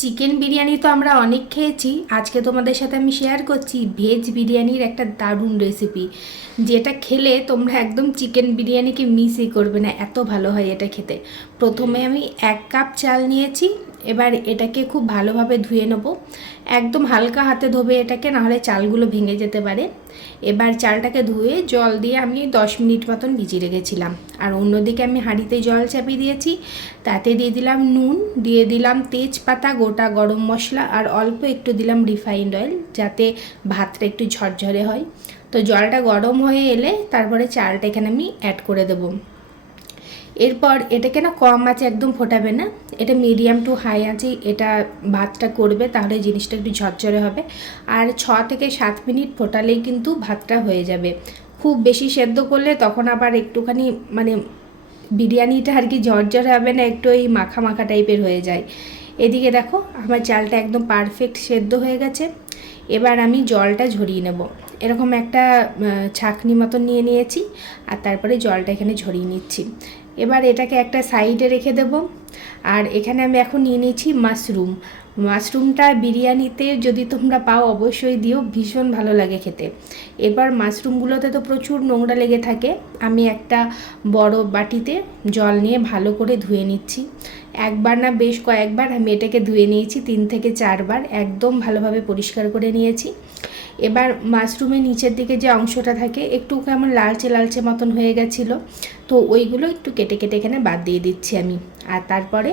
Chicken biryani তো আমরা অনেক খেয়েছি। আজকে তোমাদের সাথে আমি শেয়ার করছি ভেজ বিরিয়ানির একটা দারুণ রেসিপি, যেটা খেলে তোমরা একদম চিকেন বিরিয়ানিকে মিসই করবে না, এত ভালো হয় এটা খেতে। প্রথমে আমি 1 কাপ চাল নিয়েছি। এবার এটাকে খুব ভালোভাবে ধুয়ে নেব, একদম হালকা হাতে ধোবে এটাকে, নাহলে চালগুলো ভেঙে যেতে পারে। এবার চালটাকে ধুয়ে জল দিয়ে আমি 10 মিনিট মতন ভিজিয়ে রেখেছিলাম। আর অন্যদিকে আমি হাঁড়িতে জল চাপিয়ে দিয়েছি, তাতে দিয়ে দিলাম নুন, দিয়ে দিলাম তেজপাতা, গোটা গরম মশলা, আর অল্প একটু দিলাম রিফাইন্ড অয়েল, যাতে ভাতটা একটু ঝরঝরে হয়। তো জলটা গরম হয়ে এলে তারপরে চালটা এখানে আমি অ্যাড করে দেবো। এরপর এটাকে না কম আঁচে একদম ফোটাবে না, এটা মিডিয়াম টু হাই আঁচে এটা ভাতটা করবে, তাহলে জিনিসটা একটু ঝরঝরে হবে। আর 6 থেকে 7 মিনিট ফোটালেই কিন্তু ভাতটা হয়ে যাবে। খুব বেশি সেদ্ধ করলে তখন আবার একটুখানি মানে বিরিয়ানিটা আর কি ঝরঝরে হবে না, একটু ওই মাখা মাখা টাইপের হয়ে যায়। এদিকে দেখো আমার চালটা একদম পারফেক্ট সেদ্ধ হয়ে গেছে। এবার আমি জলটা ঝরিয়ে নেব। এরকম একটা ছাঁকনি মতন নিয়ে নিয়েছি, আর তারপরে জলটা এখানে ঝরিয়ে নিচ্ছি। এবার এটাকে একটা সাইডে রেখে দেব। আর এখানে আমি এখন নিয়ে নিয়েছি মাশরুম। মাশরুমটা বিরিয়ানিতে যদি তোমরা পাও অবশ্যই দিও, ভীষণ ভালো লাগে খেতে। এবার মাশরুমগুলোতে তো প্রচুর নোংরা লেগে থাকে। আমি একটা বড় বাটিতে জল নিয়ে ভালো করে ধুয়ে নিচ্ছি। একবার না বেশ কয়েকবার আমি এটাকে ধুয়ে নিয়েছি, 3 থেকে 4 বার একদম ভালোভাবে পরিষ্কার করে নিয়েছি। এবার মাশরুমের নিচের দিকে যে অংশটা থাকে একটু কেমন লালচে লালচে মতন হয়ে গেছিলো, তো ওইগুলো একটু কেটে কেটে এখানে বাদ দিয়ে দিচ্ছি আমি। আর তারপরে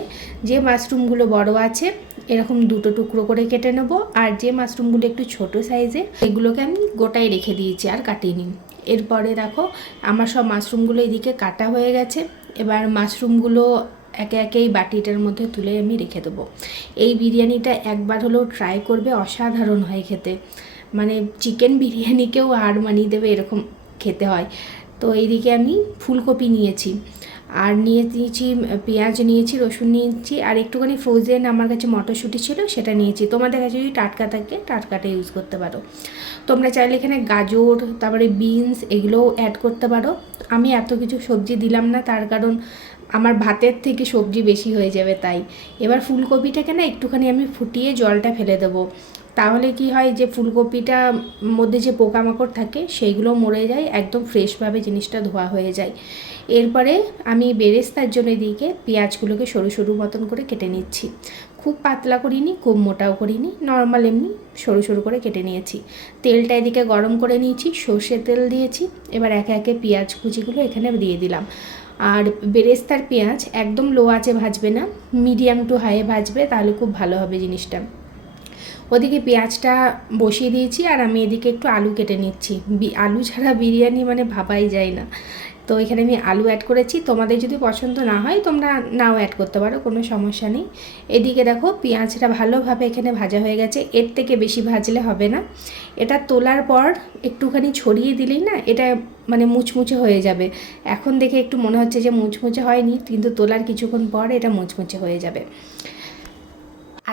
যে মাশরুমগুলো বড় আছে এরকম 2 টুকরো করে কেটে নেব, আর যে মাশরুমগুলো একটু ছোট সাইজে এগুলোকে আমি গোটাই রেখে দিয়েছি আর কাটিনি। এরপরে দেখো আমার সব মাশরুমগুলো এদিকে কাটা হয়ে গেছে। এবার মাশরুমগুলো একে একে এই বাটিটার মধ্যে তুলে আমি রেখে দেবো। এই বিরিয়ানিটা একবার হলেও ট্রাই করবে, অসাধারণ হয় খেতে। মানে চিকেন বিরিয়ানিকেও হার মানিয়ে দেবে এরকম খেতে হয়। তো এইদিকে আমি ফুলকপি নিয়েছি, আর নিয়েছি পেঁয়াজ নিয়েছি, রসুন নিয়েছি, আর একটুখানি ফ্রোজেন আমার কাছে মটরশুঁটি ছিল সেটা নিয়েছি। তোমাদের কাছে যদি টাটকা থাকে টাটকাটা ইউজ করতে পারো। তোমরা চাইলে এখানে গাজর, তারপরে বিনস এগুলোও অ্যাড করতে পারো। আমি এত কিছু সবজি দিলাম না, তার কারণ আমার ভাতের থেকে সবজি বেশি হয়ে যাবে তাই। এবার ফুলকপিটাকে না একটুখানি আমি ফুটিয়ে জলটা ফেলে দেবো। তাহলে কি হয়, যে ফুলকপিটা মধ্যে যে পোকামাকড় থাকে সেইগুলো মরে যায়, একদম ফ্রেশভাবে জিনিসটা ধোয়া হয়ে যায়। এরপরে আমি বেরেস্তার জন্য এদিকে পেঁয়াজগুলোকে সরু সরু মতন করে কেটে নিচ্ছি। খুব পাতলা করিনি, খুব মোটাও করিনি, নর্মাল এমনি সরু সরু করে কেটে নিয়েছি। তেলটা এদিকে গরম করে নিয়েছি, সর্ষের তেল দিয়েছি। এবার একে একে পেঁয়াজ কুচিগুলো এখানে দিয়ে দিলাম। আর বেরেস্তার পেঁয়াজ একদম লো আঁচে ভাজবে না, মিডিয়াম টু হাইয়ে ভাজবে, তাহলে খুব ভালো হবে জিনিসটা। ওদিকে পেঁয়াজটা বসিয়ে দিয়েছি, আর আমি এদিকে একটু আলু কেটে নিচ্ছি। আলু ছাড়া বিরিয়ানি মানে ভাবাই যায় না। তো এখানে আমি আলু অ্যাড করেছি, তোমাদের যদি পছন্দ না হয় তোমরা নাও অ্যাড করতে পারো, কোনো সমস্যা নেই। এদিকে দেখো পেঁয়াজটা ভালোভাবে এখানে ভাজা হয়ে গেছে, এর থেকে বেশি ভাজলে হবে না। এটা তোলার পর একটুখানি ছড়িয়ে দিলেই না এটা মানে মুচমুচে হয়ে যাবে। এখন দেখে একটু মনে হচ্ছে যে মুচমুচে হয়নি, কিন্তু তোলার কিছুক্ষণ পর এটা মুচমুচে হয়ে যাবে।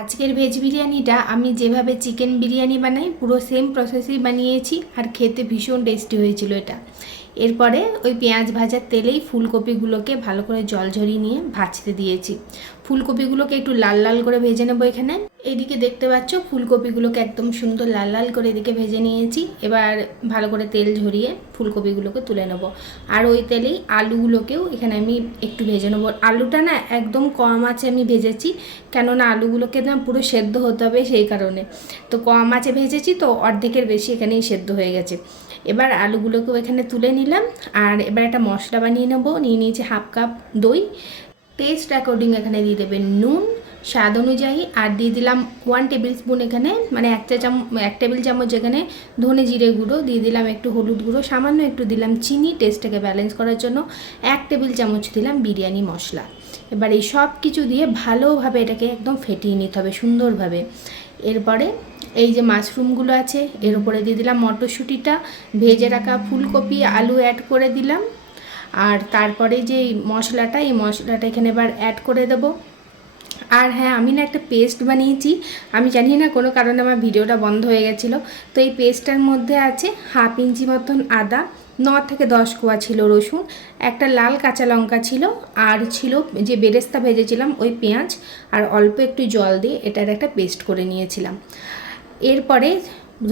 আজকের ভেজ বিরিয়ানিটা আমি যেভাবে চিকেন বিরিয়ানি বানাই পুরো সেম প্রসেসেই বানিয়েছি, আর খেতে ভীষণ টেস্টি হয়েছিল এটা। এরপরে ওই পেঁয়াজ ভাজার তেলেই ফুলকপিগুলোকে ভালো করে জল ঝরিয়ে নিয়ে ভাজতে দিয়েছি। ফুলকপিগুলোকে একটু লাল লাল করে ভেজে নেবো এখানে। এইদিকে দেখতে পাচ্ছ ফুলকপিগুলোকে একদম সুন্দর লাল লাল করে এদিকে ভেজে নিয়েছি। এবার ভালো করে তেল ঝরিয়ে ফুলকপিগুলোকে তুলে নেবো। আর ওই তেলেই আলুগুলোকেও এখানে আমি একটু ভেজে নেবো। আলুটা না একদম কম আঁচে আমি ভেজেছি, কেননা আলুগুলোকে না পুরো সেদ্ধ হতে হবে সেই কারণে। তো কম আঁচে ভেজেছি, তো অর্ধেকের বেশি এখানেই সেদ্ধ হয়ে গেছে। এবার আলুগুলোকেও এখানে তুলে নিলাম। আর এবার একটা মশলা বানিয়ে নেবো। নিয়ে নিয়েছি 1/2 কাপ দই। টেস্ট অ্যাকর্ডিং এখানে দিয়ে দেবেন নুন স্বাদ অনুযায়ী, আর দিয়ে দিলাম 1 টেবিল স্পুন এখানে মানে 1 টেবিল চামচ এখানে ধনে জিরে গুঁড়ো, দিয়ে দিলাম একটু হলুদ গুঁড়ো, সামান্য একটু দিলাম চিনি টেস্টটাকে ব্যালেন্স করার জন্য, 1 টেবিল চামচ দিলাম বিরিয়ানি মশলা। এবার এই সব কিছু দিয়ে ভালোভাবে এটাকে একদম ফেটিয়ে নিতে হবে সুন্দরভাবে। এরপরে এই যে মাশরুমগুলো আছে এর উপরে দিয়ে দিলাম মটরশুঁটিটা, ভেজে রাখা ফুলকপি আলু অ্যাড করে দিলাম। আর তারপরে যে মশলাটা এই মশলাটা এখানে এবার অ্যাড করে দেবো। আর হ্যাঁ, আমি না একটা পেস্ট বানিয়েছি, আমি জানি না কোনো কারণে আমার ভিডিওটা বন্ধ হয়ে গেছিলো। তো এই পেস্টটার মধ্যে আছে 1/2 ইঞ্চি মতন আদা, 9 থেকে 10 কোয়া ছিল রসুন, একটা লাল কাঁচা লঙ্কা ছিল, আর ছিল যে বেরেস্তা ভেজেছিলাম ওই পেঁয়াজ, আর অল্প একটু জল দিয়ে এটার একটা পেস্ট করে নিয়েছিলাম। এরপরে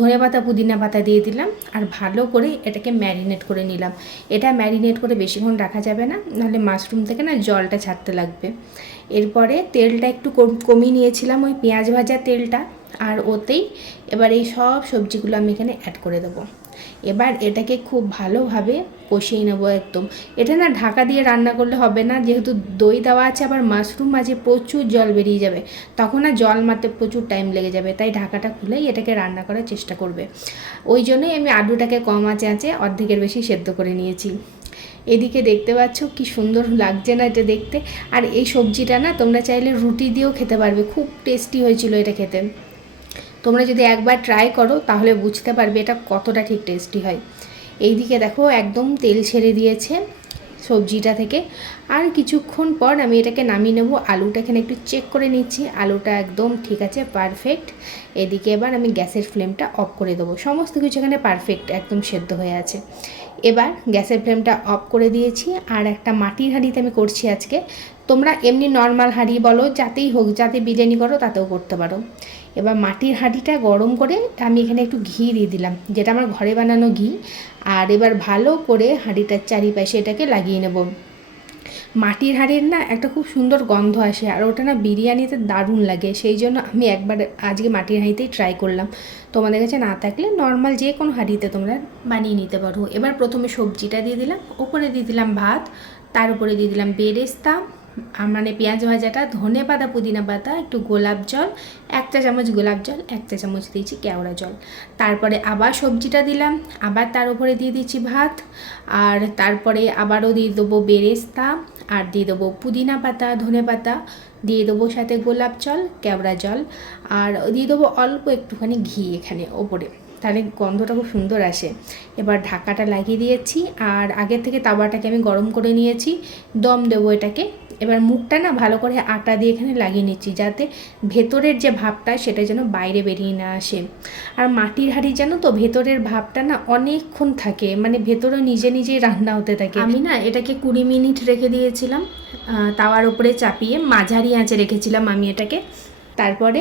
ধনেপাতা পুদিনা পাতা দিয়ে দিলাম আর ভালো করে এটাকে ম্যারিনেট করে নিলাম। এটা ম্যারিনেট করে বেশিক্ষণ রাখা যাবে না, নাহলে মাশরুম থেকে না জলটা ছাড়তে লাগবে। এরপরে তেলটা একটু কমিয়ে নিয়েছিলাম, ওই পেঁয়াজ ভাজা তেলটা, আর ওতেই এবার এই সব সবজিগুলো আমি এখানে অ্যাড করে দেবো। এবার এটাকে খুব ভালোভাবে কষিয়ে নেবো একদম। এটা না ঢাকা দিয়ে রান্না করলে হবে না, যেহেতু দই দেওয়া আছে, আবার মাশরুম মাঝে প্রচুর জল বেরিয়ে যাবে, তখন না জল মারতে প্রচুর টাইম লেগে যাবে, তাই ঢাকাটা খুলেই এটাকে রান্না করার চেষ্টা করবে। ওই জন্যই আমি আলুটাকে কম আঁচে অর্ধেকের বেশি সেদ্ধ করে নিয়েছি। এদিকে দেখতে পাচ্ছ কি সুন্দর লাগছে না এটা দেখতে। আর এই সবজিটা না তোমরা চাইলে রুটি দিয়েও খেতে পারবে, খুব টেস্টি হয়েছিল এটা খেতে। তোমরা যদি একবার ট্রাই করো তাহলে বুঝতে পারবে এটা কতটা ঠিক টেস্টি হয়। এইদিকে দেখো একদম তেল ছেড়ে দিয়েছে সবজিটা থেকে। আর কিছুক্ষণ পর আমি এটাকে নামিয়ে নেব। আলুটা এখানে একটু চেক করে নিচ্ছি, আলুটা একদম ঠিক আছে, পারফেক্ট। এদিকে এবার আমি গ্যাসের ফ্লেমটা অফ করে দেবো। সমস্ত কিছু এখানে পারফেক্ট একদম সেদ্ধ হয়ে আছে। এবার গ্যাসের ফ্লেমটা অফ করে দিয়েছি, আর একটা মাটির হাঁড়িতে আমি করছি আজকে। তোমরা এমনি নর্মাল হাঁড়ি বলো, যাতেই হোক, যাতে বিরিয়ানি করো তাতেও করতে পারো। এবার মাটির হাঁড়িটা গরম করে আমি এখানে একটু ঘি দিয়ে দিলাম, যেটা আমার ঘরে বানানো ঘি। আর এবার ভালো করে হাঁড়িটার চারিপাশে এটাকে লাগিয়ে নেব। মাটির হাঁড়ির না একটা খুব সুন্দর গন্ধ আসে, আর ওটা না বিরিয়ানিতে দারুণ লাগে। সেই জন্য আমি একবার আজকে মাটির হাঁড়িতেই ট্রাই করলাম। তোমাদের কাছে না থাকলে নর্মাল যে কোনো হাঁড়িতে তোমরা বানিয়ে নিতে পারো। এবার প্রথমে সবজিটা দিয়ে দিলাম, ওপরে দিয়ে দিলাম ভাত, তার উপরে দিয়ে দিলাম বেরেস্তা মানে পেঁয়াজ ভাজাটা, ধনে পাতা পুদিনা পাতা, একটু গোলাপ জল, 1 চা চামচ গোলাপ জল, 1 চা চামচ দিয়েছি কেওড়া জল। তারপরে আবার সবজিটা দিলাম, আবার তার উপরে দিয়ে দিচ্ছি ভাত, আর তারপরে আবারও দিয়ে দেবো বেরেস্তা, আর দিয়ে দেবো পুদিনা পাতা, ধনে পাতা, দিয়ে দেবো সাথে গোলাপ জল, কেওড়া জল, আর দিয়ে দেবো অল্প একটুখানি ঘি এখানে ওপরে, তাহলে গন্ধটা খুব সুন্দর আসে। এবার ঢাকাটা লাগিয়ে দিয়েছি, আর আগের থেকে তাওয়াটাকে আমি গরম করে নিয়েছি, দম দেবো এটাকে। এবার মুখটা না ভালো করে আটা দিয়ে এখানে লাগিয়ে নিচ্ছি, যাতে ভেতরের যে ভাবটা সেটা যেন বাইরে বেরিয়ে না আসে। আর মাটির হাঁড়ি জানো তো, ভেতরের ভাবটা না অনেকক্ষণ থাকে, মানে ভেতরে নিজে নিজেই রান্না হতে থাকে। আমি না এটাকে 20 মিনিট রেখে দিয়েছিলাম তাওয়ার উপরে চাপিয়ে, মাঝারি আঁচে রেখেছিলাম আমি এটাকে। তারপরে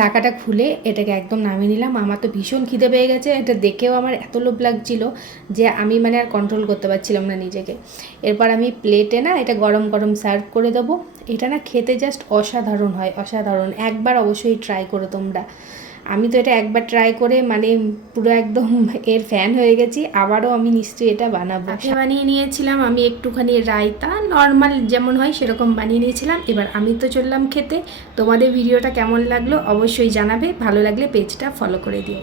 ঢাকাটা খুলে এটাকে একদম নামিয়ে নিলাম। আমার তো ভীষণ খিদে পেয়ে গেছে, এটা দেখেও আমার এত লোভ লাগছিল যে আমি মানে আর কন্ট্রোল করতে পারছিলাম না নিজেকে। এরপর আমি প্লেটে না এটা গরম গরম সার্ভ করে দেবো। এটা না খেতে জাস্ট অসাধারণ হয়, অসাধারণ। একবার অবশ্যই ট্রাই করো তোমরা। আমি তো এটা একবার ট্রাই করে মানে পুরো একদম এর ফ্যান হয়ে গেছি, আবারও আমি নিশ্চয়ই এটা বানাবো। বানিয়ে নিয়েছিলাম আমি একটুখানি রায়তা, নর্মাল যেমন হয় সেরকম বানিয়ে নিয়েছিলাম। এবার আমি তো চললাম খেতে। তোমাদের ভিডিওটা কেমন লাগলো অবশ্যই জানাবে, ভালো লাগলে পেজটা ফলো করে দিও।